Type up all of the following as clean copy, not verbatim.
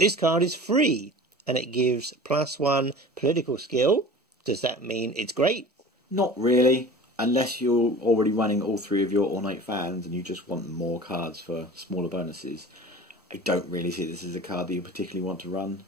This card is free, and it gives +1 political skill. Does that mean it's great? Not really, unless you're already running all 3 of your ornate fans and you just want more cards for smaller bonuses. I don't really see this as a card that you particularly want to run.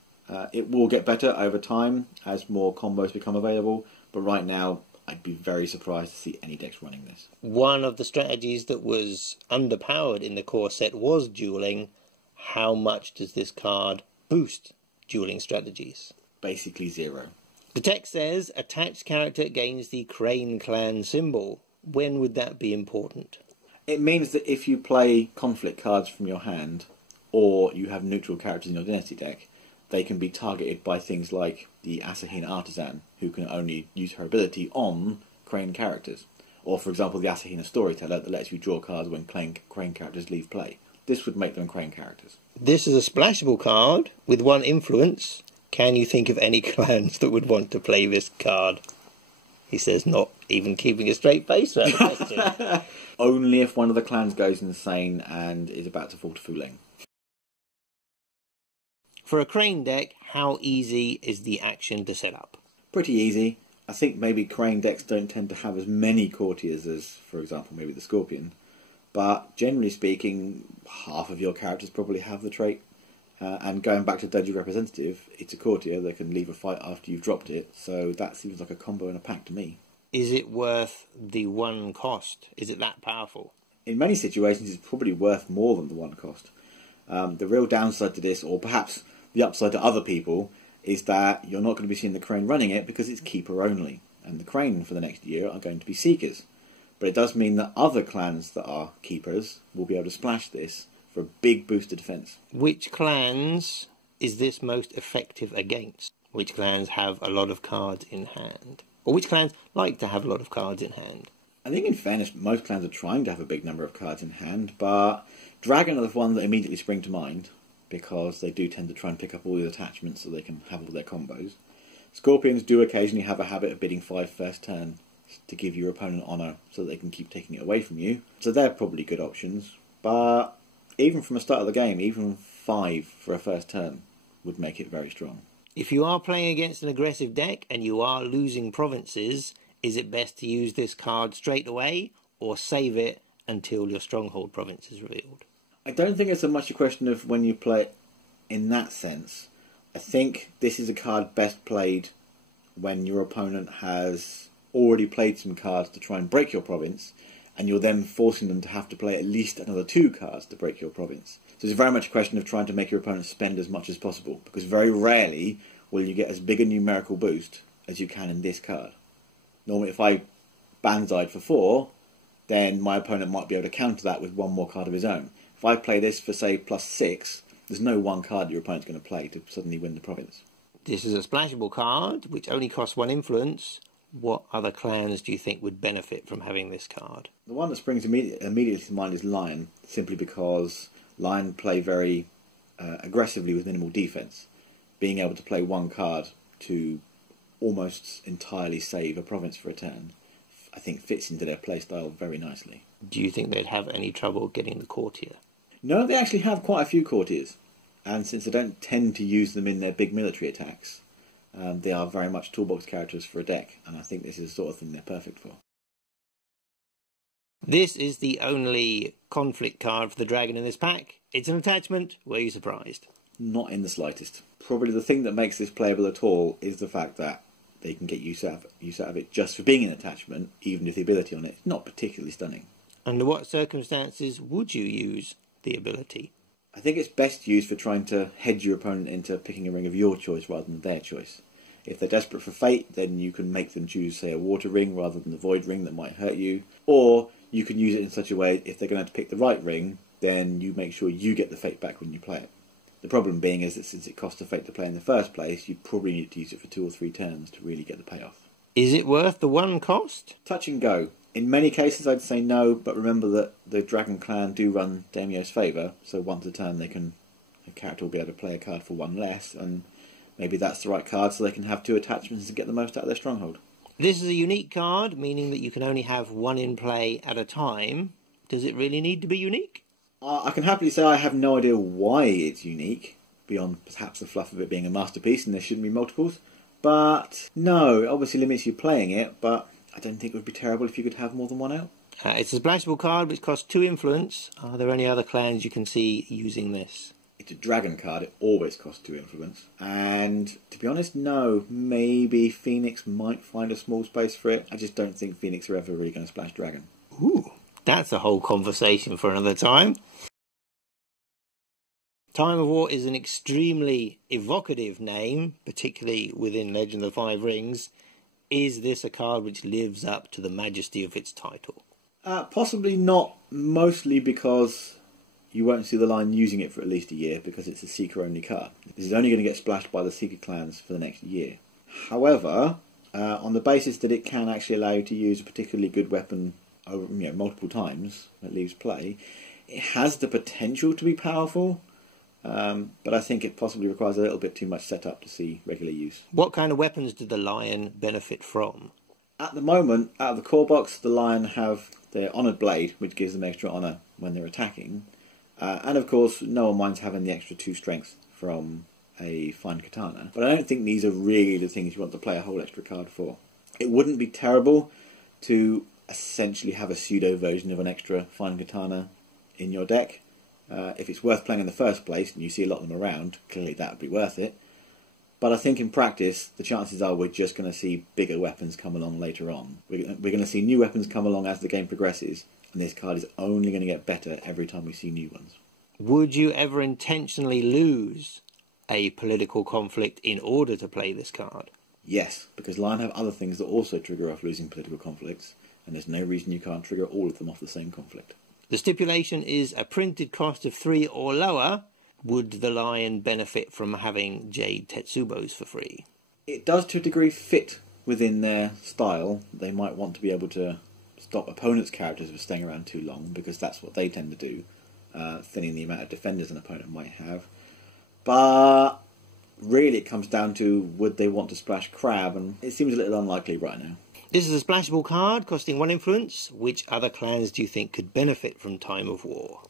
It will get better over time as more combos become available, but right now I'd be very surprised to see any decks running this. One of the strategies that was underpowered in the core set was dueling. How much does this card boost dueling strategies? Basically 0. The text says, attached character gains the Crane Clan symbol. When would that be important? It means that if you play conflict cards from your hand, or you have neutral characters in your Dynasty deck, they can be targeted by things like the Asahina Artisan, who can only use her ability on Crane characters. Or, for example, the Asahina Storyteller that lets you draw cards when Crane characters leave play. This would make them Crane characters. This is a splashable card with 1 influence. Can you think of any clans that would want to play this card? He says, not even keeping a straight face for that question. Only if one of the clans goes insane and is about to fall to Fuling. For a Crane deck, how easy is the action to set up? Pretty easy. I think maybe Crane decks don't tend to have as many courtiers as, for example, maybe the Scorpion. But generally speaking, half of your characters probably have the trait. And going back to Doji Representative, it's a courtier that can leave a fight after you've dropped it, so that seems like a combo in a pack to me. Is it worth the 1 cost? Is it that powerful? In many situations, it's probably worth more than the 1 cost. The real downside to this, or perhaps the upside to other people, is that you're not going to be seeing the Crane running it because it's keeper only. And the Crane for the next year are going to be Seekers. But it does mean that other clans that are keepers will be able to splash this for a big boost to defence. Which clans is this most effective against? Which clans have a lot of cards in hand? Or which clans like to have a lot of cards in hand? I think in fairness, most clans are trying to have a big number of cards in hand, but Dragon are the one that immediately spring to mind, because they do tend to try and pick up all these attachments so they can have all their combos. Scorpions do occasionally have a habit of bidding 5 first turn to give your opponent honour so that they can keep taking it away from you. So they're probably good options, but even from the start of the game, even 5 for a first turn would make it very strong. If you are playing against an aggressive deck and you are losing provinces, is it best to use this card straight away or save it until your stronghold province is revealed? I don't think it's so much a question of when you play it in that sense. I think this is a card best played when your opponent has already played some cards to try and break your province, and you're then forcing them to have to play at least another 2 cards to break your province. So it's very much a question of trying to make your opponent spend as much as possible, because very rarely will you get as big a numerical boost as you can in this card. Normally if I Banzai'd for 4, then my opponent might be able to counter that with 1 more card of his own. If I play this for, say, +6, there's no 1 card your opponent's going to play to suddenly win the province. This is a splashable card, which only costs 1 influence. What other clans do you think would benefit from having this card? The one that springs immediately to mind is Lion, simply because Lion play very aggressively with minimal defence. Being able to play 1 card to almost entirely save a province for a turn, I think fits into their playstyle very nicely. Do you think they'd have any trouble getting the courtier? No, they actually have quite a few courtiers, and since they don't tend to use them in their big military attacks, they are very much toolbox characters for a deck, and I think this is the sort of thing they're perfect for. This is the only conflict card for the dragon in this pack. It's an attachment. Were you surprised? Not in the slightest. Probably the thing that makes this playable at all is the fact that they can get use out of it just for being an attachment, even if the ability on it is not particularly stunning. Under what circumstances would you use the ability? I think it's best used for trying to hedge your opponent into picking a ring of your choice rather than their choice. If they're desperate for fate, then you can make them choose, say, a water ring rather than the void ring that might hurt you. Or you can use it in such a way, if they're going to have to pick the right ring, then you make sure you get the fate back when you play it. The problem being is that since it costs a fate to play in the first place, you probably need to use it for 2 or 3 turns to really get the payoff. Is it worth the 1 cost? Touch and go. In many cases I'd say no, but remember that the Dragon Clan do run Daimyo's favour, so once a turn a character will be able to play a card for 1 less, and maybe that's the right card so they can have 2 attachments and get the most out of their stronghold. This is a unique card, meaning that you can only have 1 in play at a time. Does it really need to be unique? I can happily say I have no idea why it's unique. beyond perhaps the fluff of it being a masterpiece and there shouldn't be multiples. But no, it obviously limits you playing it, but I don't think it would be terrible if you could have more than one out. It's a splashable card which costs 2 influence. Are there any other clans you can see using this? It's a dragon card, it always costs 2 influence. And to be honest, no, maybe Phoenix might find a small space for it. I just don't think Phoenix are ever really going to splash dragon. Ooh, that's a whole conversation for another time. Time of War is an extremely evocative name, particularly within Legend of the Five Rings. Is this a card which lives up to the majesty of its title? Possibly not, mostly because you won't see the line using it for at least a year because it's a Seeker-only card. This is only going to get splashed by the Seeker clans for the next year. However, on the basis that it can actually allow you to use a particularly good weapon over, multiple times that leaves play, it has the potential to be powerful, but I think it possibly requires a little bit too much setup to see regular use. What kind of weapons did the Lion benefit from? At the moment, out of the core box, the Lion have their Honoured Blade, which gives them extra honour when they're attacking. And of course, no one minds having the extra 2 strength from a Fine Katana. But I don't think these are really the things you want to play a whole extra card for. It wouldn't be terrible to essentially have a pseudo version of an extra Fine Katana in your deck. If it's worth playing in the first place and you see a lot of them around, clearly that would be worth it. But I think in practice, the chances are we're just going to see bigger weapons come along later on. We're going to see new weapons come along as the game progresses, and this card is only going to get better every time we see new ones. Would you ever intentionally lose a political conflict in order to play this card? Yes, because Lion have other things that also trigger off losing political conflicts, and there's no reason you can't trigger all of them off the same conflict. The stipulation is a printed cost of 3 or lower. Would the Lion benefit from having Jade Tetsubos for free? It does to a degree fit within their style. They might want to be able to stop opponents' characters from staying around too long, because that's what they tend to do, thinning the amount of defenders an opponent might have. But really it comes down to, would they want to splash Crab, and it seems a little unlikely right now. This is a splashable card costing 1 influence. Which other clans do you think could benefit from Time of War?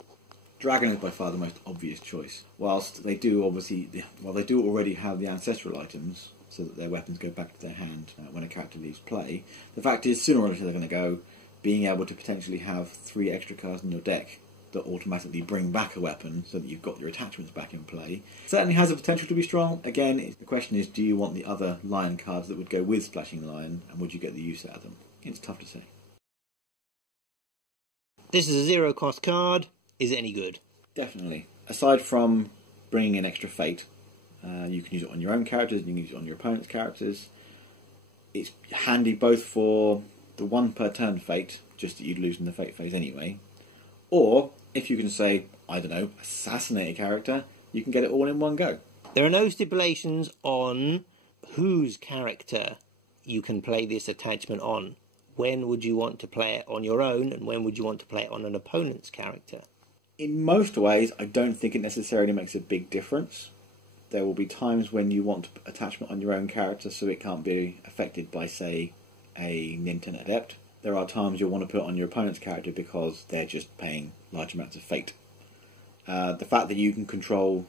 Dragon is by far the most obvious choice. Whilst they do they do already have the ancestral items, so that their weapons go back to their hand when a character leaves play. The fact is, sooner or later they're going to go, being able to potentially have 3 extra cards in your deck that automatically bring back a weapon so that you've got your attachments back in play, certainly has the potential to be strong. Again, the question is, do you want the other Lion cards that would go with Splashing Lion, and would you get the use out of them? It's tough to say. This is a 0 cost card. Is it any good? Definitely. Aside from bringing in extra fate, you can use it on your own characters, you can use it on your opponent's characters. It's handy both for the 1 per turn fate, just that you'd lose in the fate phase anyway, or if you can say, I don't know, assassinate a character, you can get it all in one go. There are no stipulations on whose character you can play this attachment on. When would you want to play it on your own, and when would you want to play it on an opponent's character? In most ways, I don't think it necessarily makes a big difference. There will be times when you want attachment on your own character so it can't be affected by, say, a Ninten Adept. There are times you'll want to put it on your opponent's character because they're just paying large amounts of fate. The fact that you can control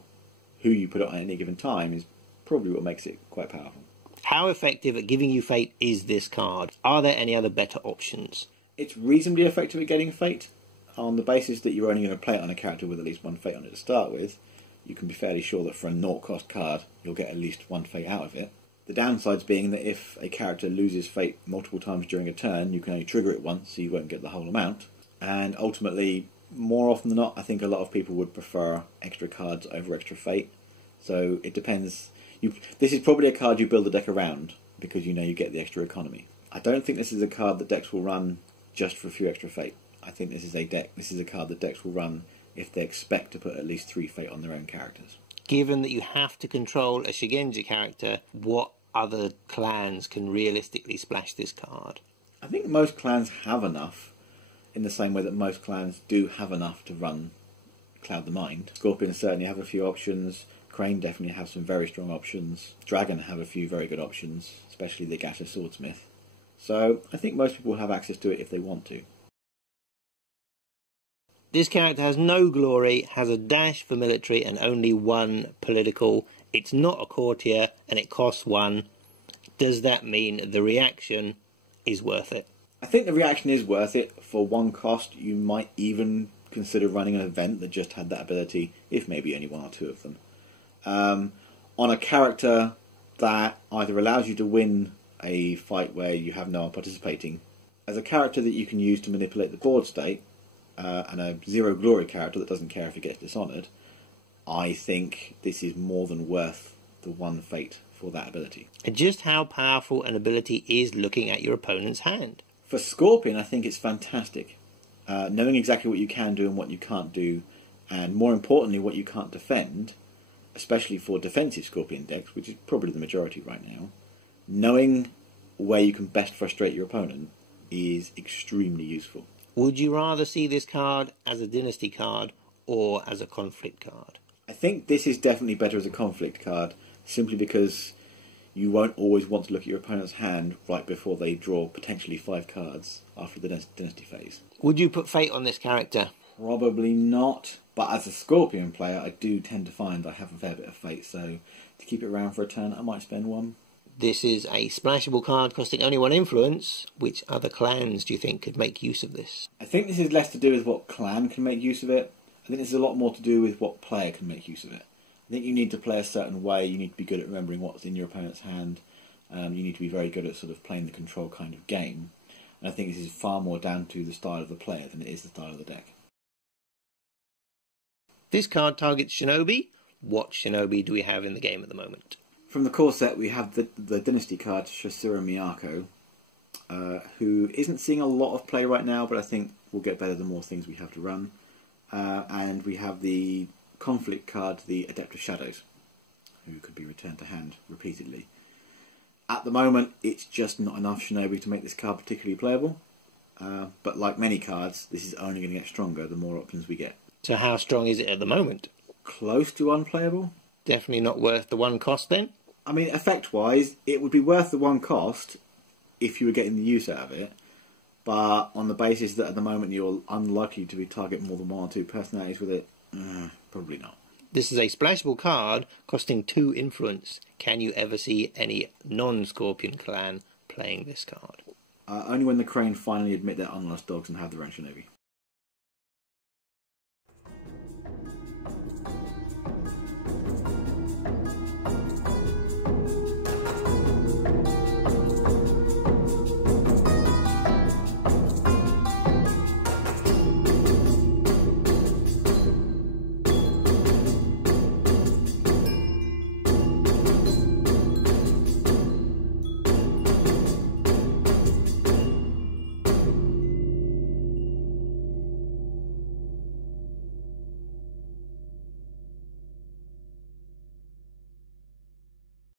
who you put it on at any given time is probably what makes it quite powerful. How effective at giving you fate is this card? Are there any other better options? It's reasonably effective at getting fate. On the basis that you're only going to play it on a character with at least 1 fate on it to start with, you can be fairly sure that for a 0 cost card, you'll get at least 1 fate out of it. The downsides being that if a character loses fate multiple times during a turn, you can only trigger it once, so you won't get the whole amount. And ultimately, more often than not, I think a lot of people would prefer extra cards over extra fate. So it depends. This is probably a card you build a deck around, because you know you get the extra economy. I don't think this is a card that decks will run just for a few extra fate. I think this is a card that decks will run if they expect to put at least 3 fate on their own characters. Given that you have to control a Shigenja character, what other clans can realistically splash this card? I think most clans have enough, in the same way that most clans do have enough to run Cloud the Mind. Scorpions certainly have a few options. Crane definitely have some very strong options. Dragon have a few very good options, especially the Gasha Swordsmith. So I think most people have access to it if they want to. This character has no glory, has a dash for military and only 1 political. It's not a courtier and it costs 1. Does that mean the reaction is worth it? I think the reaction is worth it. For 1 cost, you might even consider running an event that just had that ability, if maybe only 1 or 2 of them. On a character that either allows you to win a fight where you have no one participating, as a character that you can use to manipulate the board state, and a 0 glory character that doesn't care if it gets dishonoured, I think this is more than worth the 1 fate for that ability. And just how powerful an ability is looking at your opponent's hand. For Scorpion, I think it's fantastic. Knowing exactly what you can do and what you can't do, and more importantly, what you can't defend, especially for defensive Scorpion decks, which is probably the majority right now, knowing where you can best frustrate your opponent is extremely useful. Would you rather see this card as a Dynasty card or as a conflict card? I think this is definitely better as a conflict card, simply because you won't always want to look at your opponent's hand right before they draw potentially 5 cards after the Dynasty phase. Would you put Fate on this character? Probably not, but as a Scorpion player, I do tend to find I have a fair bit of Fate, so to keep it around for a turn, I might spend 1. This is a splashable card costing only 1 influence. Which other clans do you think could make use of this? I think this is less to do with what clan can make use of it. I think this is a lot more to do with what player can make use of it. I think you need to play a certain way, you need to be good at remembering what's in your opponent's hand, you need to be very good at sort of playing the control kind of game. And I think this is far more down to the style of the player than it is the style of the deck. This card targets Shinobi. What Shinobi do we have in the game at the moment? From the core set, we have the Dynasty card, Shasura Miyako, who isn't seeing a lot of play right now, but I think will get better the more things we have to run. And we have the conflict card, the Adept of Shadows, who could be returned to hand repeatedly. At the moment, it's just not enough Shinobi to make this card particularly playable. But like many cards, this is only going to get stronger the more options we get. So how strong is it at the moment? Close to unplayable. Definitely not worth the 1 cost then? I mean, effect-wise, it would be worth the 1 cost if you were getting the use out of it, but on the basis that at the moment you're unlikely to be targeting more than 1 or 2 personalities with it, probably not. This is a splashable card costing 2 influence. Can you ever see any non-Scorpion clan playing this card? Only when the Crane finally admit they're unlost dogs and have their own Shinobi.